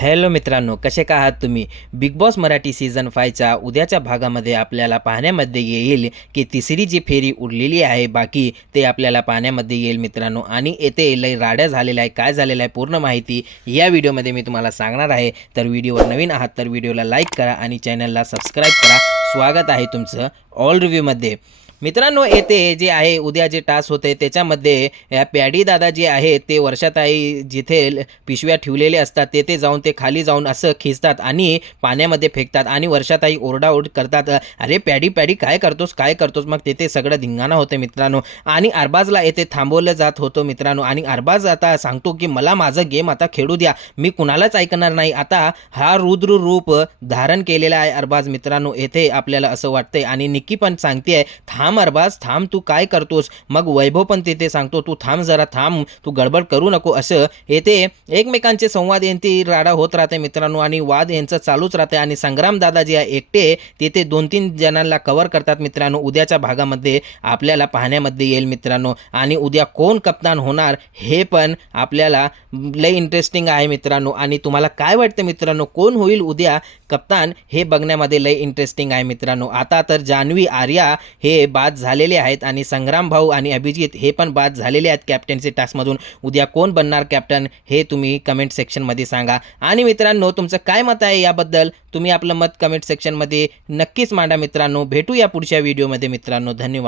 Hello मित्रांनो, कसे का आहात तुम्ही? बिग बॉस मराठी सीझन 5च्या उद्याच्या भागामध्ये आपल्याला पाहण्यामध्ये येईल की तिसरी जी फेरी उरलेली आहे बाकी ते आपल्याला पाहण्यामध्ये येईल मित्रांनो. आणि येथे लय राड्या झालेल्या आहे, काय झालेलं आहे पूर्ण माहिती या व्हिडिओमध्ये मी तुम्हाला सांगणार आहे. तर व्हिडिओवर नवीन आहात तर व्हिडिओला लाईक करा आणि चॅनलला सबस्क्राईब करा. स्वागत आहे तुमचं ऑल रिव्ह्यूमध्ये. मित्रांनो, येथे जे आहे उद्या जे टास्क होते त्याच्यामध्ये या पॅडी दादा जे आहे ते वर्षाताई जिथे पिशव्या ठेवलेले असतात तेथे जाऊन ते खाली जाऊन असं खिचतात आणि पाण्यामध्ये फेकतात आणि वर्षाताई ओरडाओरड करतात, अरे पॅडी पॅडी काय करतोस काय करतोस. मग तेथे सगळं धिंगाणा होते मित्रांनो. आणि अरबाजला येथे थांबवलं जात होतं मित्रांनो. आणि अरबाज आता सांगतो की मला माझं गेम आता खेळू द्या, मी कुणालाच ऐकणार नाही. आता हा रुद्र रूप धारण केलेला आहे अरबाज मित्रांनो. येथे आपल्याला असं वाटतंय आणि निक्की पण सांगते थांब अरबाज थांब, तू काय करतोस. मग वैभव पण तिथे सांगतो तू थांब जरा थांब, तू गडबड करू नको. असं येथे एकमेकांचे संवाद यांची राडा होत राहते मित्रांनो आणि वाद यांचं चालूच राहते. आणि संग्राम दादा जे आहे एकटे तिथे 2-3 जणांना कव्हर करतात मित्रांनो. उद्याच्या भागामध्ये आपल्याला पाहण्यामध्ये येईल मित्रांनो. आणि उद्या कोण कप्तान होणार हे पण आपल्याला लय इंटरेस्टिंग आहे मित्रांनो. आणि तुम्हाला काय वाटतं मित्रांनो, कोण होईल उद्या कप्तान हे बघण्यामध्ये लय इंटरेस्टिंग आहे मित्रांनो. आता तर जान्हवी आर्या हे बाद झालेले आहेत आणि संग्राम भाऊ आणि अभिजित हे पण बाद झालेले आहेत कॅप्टन्सी टास्कमधून. उद्या कोण बनणार कॅप्टन हे तुम्ही कमेंट सेक्शनमध्ये सांगा. आणि मित्रांनो, तुमचं काय मत आहे याबद्दल तुम्ही आपलं मत कमेंट सेक्शनमध्ये नक्कीच मांडा मित्रांनो. भेटूया पुढच्या व्हिडिओमध्ये मित्रांनो. धन्यवाद.